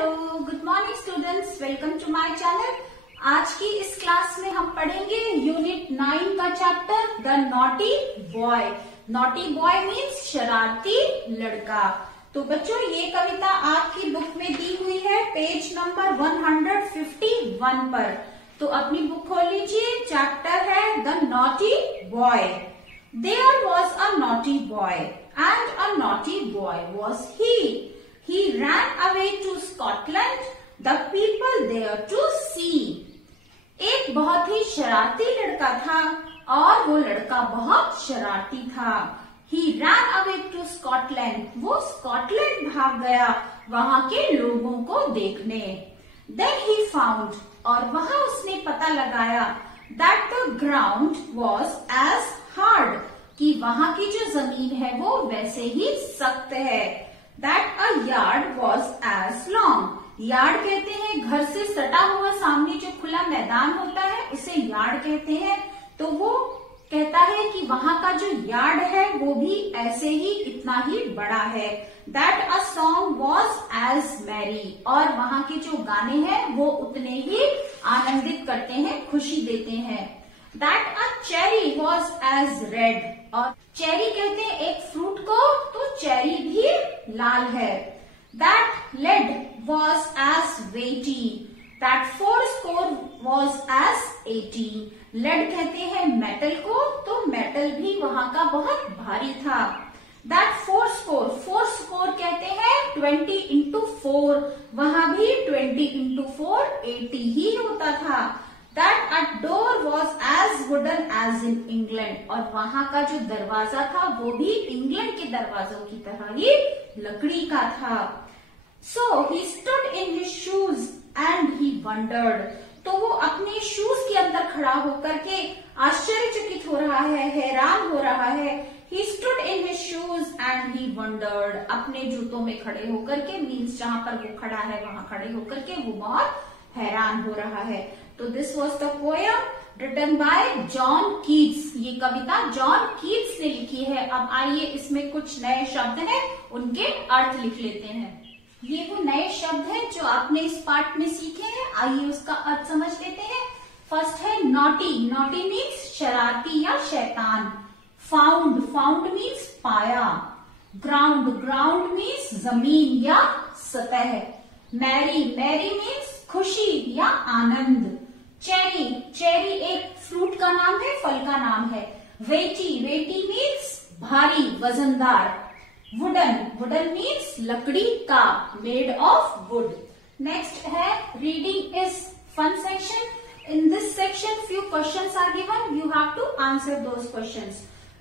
Hello, good morning students, welcome to my channel. आज की इस क्लास में हम पढ़ेंगे यूनिट 9 का chapter the naughty boy. Naughty boy means शरारती लड़का। तो बच्चों, ये कविता आपकी बुक में दी हुई है पेज नंबर 151 पर। तो अपनी बुक खोल लीजिए, चैप्टर है the naughty boy. There was a naughty boy and a naughty boy was he. He ran away to Scotland, the people there to see. एक बहुत ही शरारती लड़का था और वो लड़का बहुत शरारती था। He ran away to Scotland. वो स्कॉटलैंड भाग गया वहां के लोगों को देखने। Then he found, और वहां उसने पता लगाया that the ground was as hard, कि वहां की जो जमीन है वो वैसे ही सख्त है। That a yard was as long. Yard कहते हैं घर से सटा हुआ सामने जो खुला मैदान होता है, उसे यार्ड कहते हैं। तो वो कहता है कि वहां का जो यार्ड है वो भी ऐसे ही इतना ही बड़ा है। That a song was as merry. और वहां के जो गाने हैं वो उतने ही आनंदित करते हैं, खुशी देते हैं। That a cherry was as red. और चेरी कहते हैं एक फ्रूट को, तो चेरी भी लाल है। That lead was as weighty. That 4 was as 80. Lead कहते हैं मेटल को, तो मेटल भी वहां का बहुत भारी था। That 4 कहते हैं 20 into 4, वहां भी 20 into 4 80 ही होता था। That a door was as wooden as in England. और वहां का जो दरवाजा था वो भी इंग्लैंड के दरवाजों की तरह ही लकड़ी का था। So he stood in his shoes and he wondered. तो वो अपने शूज के अंदर खड़ा होकर के आश्चर्यचकित हो रहा है, हैरान हो रहा है। He stood in his shoes and he wondered. अपने जूतों में खड़े होकर के, मीन्स जहां पर वो खड़ा है वहां खड़े होकर के वो बहुत हैरान हो रहा है। तो this was the poem written by John Keats. ये कविता जॉन कीट्स ने लिखी है। अब आइए इसमें कुछ नए शब्द हैं, उनके अर्थ लिख लेते हैं। ये वो नए शब्द हैं जो आपने इस पार्ट में सीखे हैं। आइए उसका अर्थ समझ लेते हैं। फर्स्ट है नॉटी। नॉटी मीन्स शरारती या शैतान। फाउंड मीन्स पाया। ग्राउंड मीन्स जमीन या सतह। मैरी मीन्स खुशी या आनंद। चेरी एक फ्रूट का नाम है, फल का नाम है। वेटी मीन्स भारी, वजनदार। वुडन मीन्स लकड़ी का, मेड ऑफ वुड। नेक्स्ट है reading is fun section. In this section few questions are given. You have to answer those questions.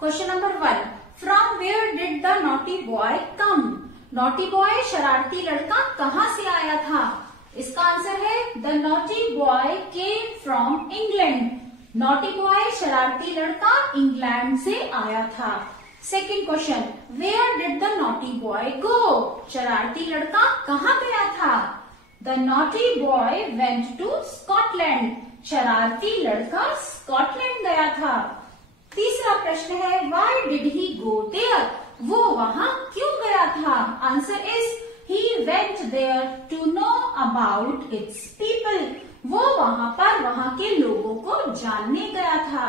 Question number 1. From where did the naughty boy come? Naughty boy शरारती लड़का कहाँ से आया था? इसका answer है the naughty boy came from England. Naughty boy शरारती लड़का इंग्लैंड से आया था। Second question, where did the naughty boy go? शरारती लड़का कहाँ गया था? The naughty boy went to Scotland. शरारती लड़का स्कॉटलैंड गया था। तीसरा प्रश्न है why did he go there? वो वहां क्यों गया था? Answer is He went there to know about its people. वो वहां पर वहां के लोगों को जानने गया था।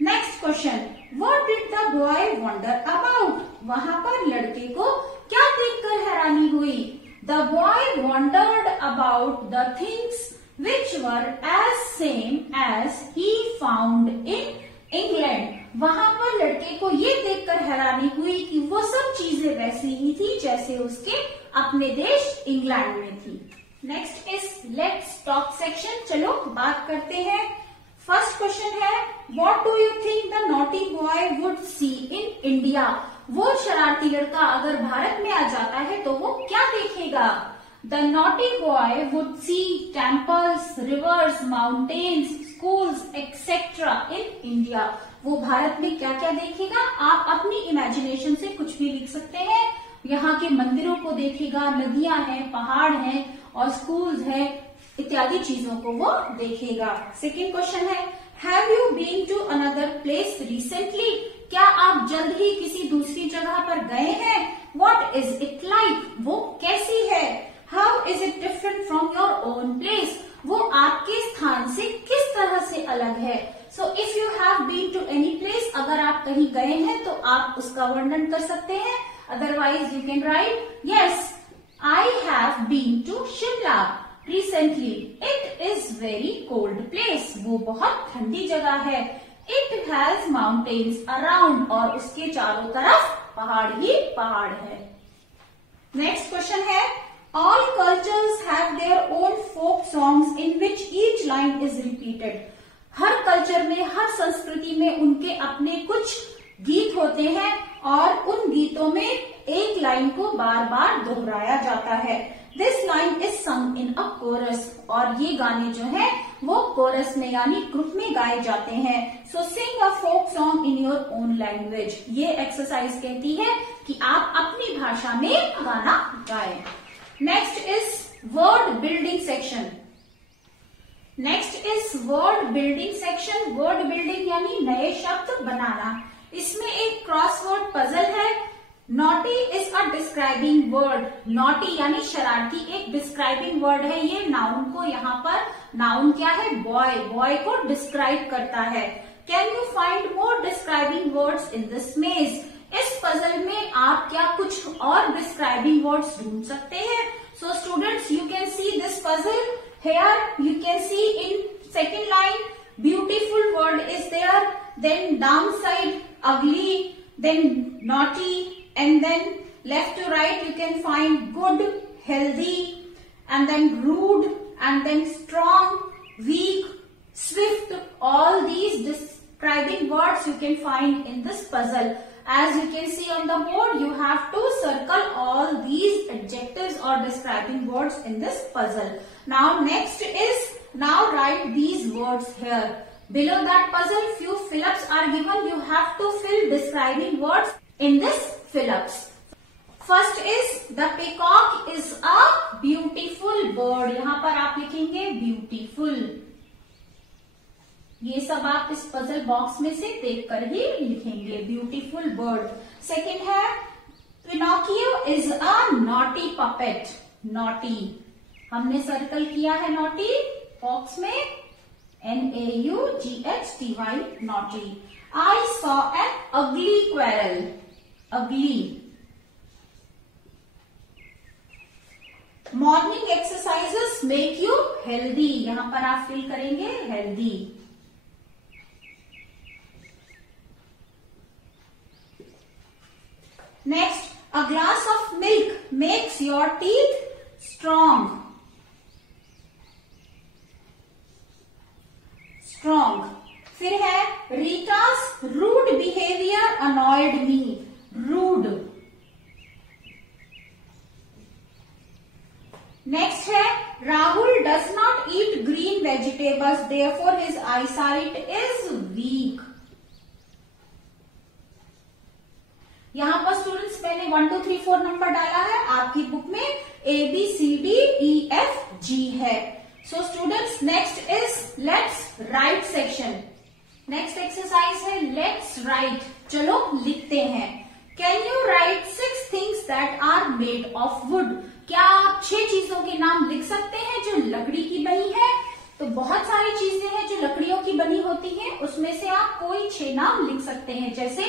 Next question, What did the boy wonder about? वहां पर लड़के को क्या देखकर हैरानी हुई? The boy wondered about the things which were as same as he found in England. वहां पर लड़के को ये देखकर हैरानी हुई कि वो सब चीजें वैसी ही थी जैसे उसके अपने देश इंग्लैंड में थी। Next is let's talk section. चलो बात करते हैं। फर्स्ट क्वेश्चन है what do you think the naughty boy would see in India? वो शरारती लड़का अगर भारत में आ जाता है तो वो क्या देखेगा? The naughty boy would see temples, reverse, mountains, schools etcetera in India. वो भारत में क्या क्या देखेगा? आप अपनी इमेजिनेशन से कुछ भी लिख सकते हैं। यहाँ के मंदिरों को देखेगा, नदियां हैं, पहाड़ हैं और स्कूल्स हैं, इत्यादि चीजों को वो देखेगा। सेकेंड क्वेश्चन है have you been to another place recently? क्या आप जल्द ही किसी दूसरी जगह पर गए हैं? What is it like? वो कैसी है? हाउ इज इट डिफरेंट अलग है। So if you have been to any place, अगर आप कहीं गए हैं तो आप उसका वर्णन कर सकते हैं। Otherwise you can write yes I have been to Shimla recently. It is very cold place, वो बहुत ठंडी जगह है। इट हैज माउंटेन्स अराउंड, और उसके चारों तरफ पहाड़ ही पहाड़ है। नेक्स्ट क्वेश्चन है all cultures have their own folk songs in which each line is repeated. हर कल्चर में, हर संस्कृति में उनके अपने कुछ गीत होते हैं और उन गीतों में एक लाइन को बार बार दोहराया जाता है। दिस लाइन इज सung इन अ कोरस, और ये गाने जो है वो कोरस में यानी ग्रुप में गाए जाते हैं। So sing a folk song in your own language. ये एक्सरसाइज कहती है कि आप अपनी भाषा में गाना गाएं। Next is word building section. Next is word building section. Word building यानी नए शब्द बनाना। इसमें एक क्रॉसवर्ड पजल है। Naughty is a describing word. Naughty यानी शरारती एक डिस्क्राइबिंग वर्ड है। ये नाउन को, यहाँ पर नाउन क्या है, बॉय, बॉय को डिस्क्राइब करता है। Can you find more describing words in this मेज। इस पजल में आप क्या कुछ और डिस्क्राइबिंग वर्ड्स ढूंढ सकते हैं। So students you can see this puzzle. Here you can see in second line beautiful word is there, then down side ugly, then naughty, and then left to right you can find good, healthy, and then rude, and then strong, weak, swift. All these describing words you can find in this puzzle. As you can see on the board, you have to circle all these adjectives or describing words in this puzzle. Now next is, now write these words here. Below that puzzle, few fill-ups are given. You have to fill describing words in this fill-ups. First is the peacock is a beautiful bird. यहाँ पर आप लिखेंगे beautiful. ये सब आप इस puzzle box में से देखकर ही लिखेंगे beautiful bird. Second है Pinocchio is a naughty puppet. Naughty. हमने सर्कल किया है naughty बॉक्स में. N-A-U-G-H-T-Y, naughty. I saw an ugly squirrel. Ugly. Morning exercises make you healthy. यहाँ पर आप फिल करेंगे healthy. Next, a glass of milk makes your teeth strong. Strong. फिर है Rita's rude behavior annoyed me. Rude. Next है Rahul does not eat green vegetables, therefore his eyesight is weak. यहाँ पर students मैंने 1 2 3 4 number डाला है। आपकी book में A B C D E F G है। So students, next is let's write section. Next exercise है let's write. चलो लिखते हैं। Can you write 6 things that are made of wood? क्या आप 6 चीजों के नाम लिख सकते हैं जो लकड़ी की बनी है? तो बहुत सारी चीजें हैं जो लकड़ियों की बनी होती हैं, उसमें से आप कोई 6 नाम लिख सकते हैं, जैसे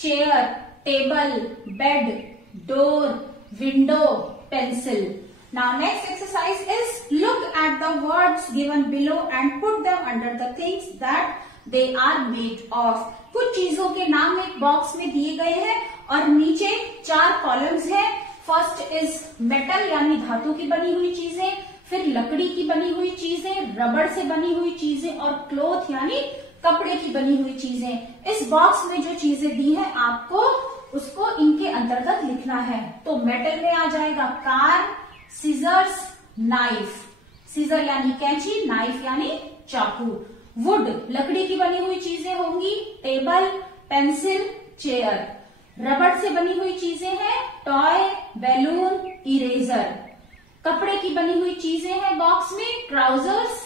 chair, table, bed, door, window, pencil. Now next exercise is look at the words given below and put them under the things that they are made of. कुछ चीजों के नाम एक बॉक्स में दिए गए हैं और नीचे 4 कॉलम्स हैं. फर्स्ट इज मेटल यानी धातु की बनी हुई चीजें, फिर लकड़ी की बनी हुई चीजें, रबड़ से बनी हुई चीजें और क्लॉथ यानी कपड़े की बनी हुई चीजें. इस बॉक्स में जो चीजें दी हैं आपको उसको इनके अंतर्गत लिखना है. तो मेटल में आ जाएगा कार, सीजर्स, नाइफ. सीजर यानी कैंची, नाइफ यानी चाकू. वुड लकड़ी की बनी हुई चीजें होंगी, टेबल, पेंसिल, चेयर. रबड़ से बनी हुई चीजें हैं, टॉय, बैलून, इरेजर. कपड़े की बनी हुई चीजें हैं बॉक्स में, ट्राउजर्स,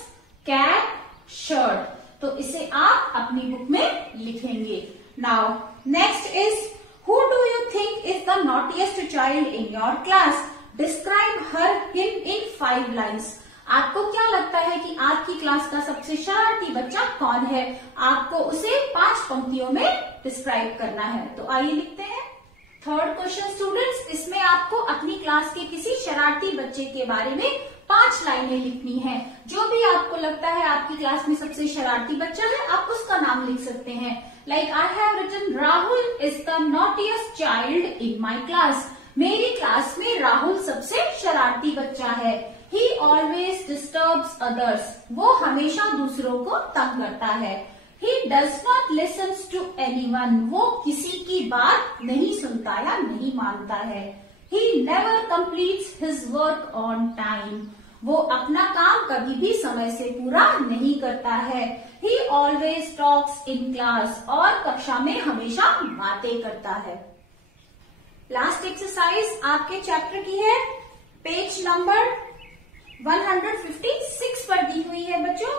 कैप, शर्ट. तो इसे आप अपनी बुक में लिखेंगे. Now next is who do you think is the naughtiest child in your class? Describe her him in 5 lines. आपको क्या लगता है कि आपकी क्लास का सबसे शरारती बच्चा कौन है? आपको उसे 5 पंक्तियों में डिस्क्राइब करना है। तो आइए लिखते हैं। थर्ड क्वेश्चन स्टूडेंट्स, इसमें आपको अपनी क्लास के किसी शरारती बच्चे के बारे में 5 लाइनें लिखनी है। जो भी आपको लगता है आपकी क्लास में सबसे शरारती बच्चा है, आप उसका नाम लिख सकते हैं। Like I have written Rahul is the naughtiest child in my class. मेरी क्लास में राहुल सबसे शरारती बच्चा है। He always disturbs others. वो हमेशा दूसरों को तंग करता है। He does not listen to anyone. वो किसी की बात नहीं सुनता या नहीं मानता है। He never completes his work on time. वो अपना काम कभी भी समय से पूरा नहीं करता है। He always talks in class. और कक्षा में हमेशा बातें करता है। लास्ट एक्सरसाइज आपके चैप्टर की है, पेज नंबर 156 पर दी हुई है बच्चों।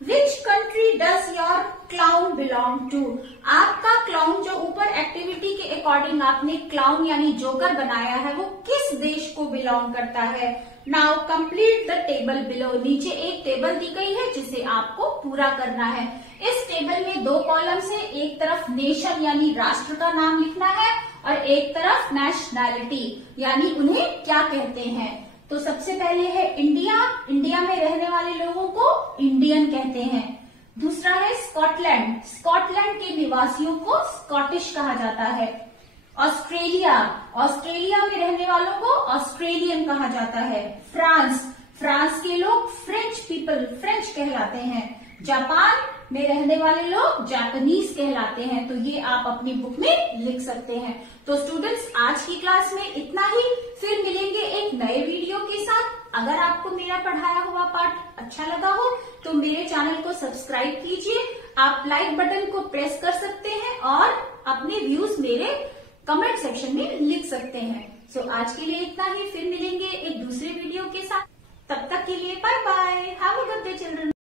Which country does your clown belong to? आपका क्लाउन जो ऊपर एक्टिविटी के अकॉर्डिंग आपने क्लाउन यानी जोकर बनाया है, वो किस देश को बिलोंग करता है? Now complete the table below. नीचे एक टेबल दी गई है जिसे आपको पूरा करना है। इस टेबल में 2 कॉलम्स है। एक तरफ नेशन यानी राष्ट्र का नाम लिखना है और एक तरफ नेशनैलिटी यानी उन्हें क्या कहते हैं। तो सबसे पहले है इंडिया। इंडिया में रहने वाले लोगों को इंडियन कहते हैं। दूसरा है स्कॉटलैंड। स्कॉटलैंड के निवासियों को स्कॉटिश कहा जाता है। ऑस्ट्रेलिया। ऑस्ट्रेलिया में रहने वालों को ऑस्ट्रेलियन कहा जाता है। फ्रांस। फ्रांस के लोग फ्रेंच पीपल फ्रेंच कहलाते हैं। जापान में रहने वाले लोग जापानीज कहलाते हैं। तो ये आप अपनी बुक में लिख सकते हैं। तो स्टूडेंट्स, आज की क्लास में इतना ही। फिर मिलेंगे एक नए वीडियो के साथ। अगर आपको मेरा पढ़ाया हुआ पाठ अच्छा लगा हो तो मेरे चैनल को सब्सक्राइब कीजिए। आप लाइक बटन को प्रेस कर सकते हैं और अपने व्यूज मेरे कमेंट सेक्शन में लिख सकते हैं। सो आज के लिए इतना ही। फिर मिलेंगे एक दूसरे वीडियो के साथ। तब तक के लिए bye bye. Have a good day children.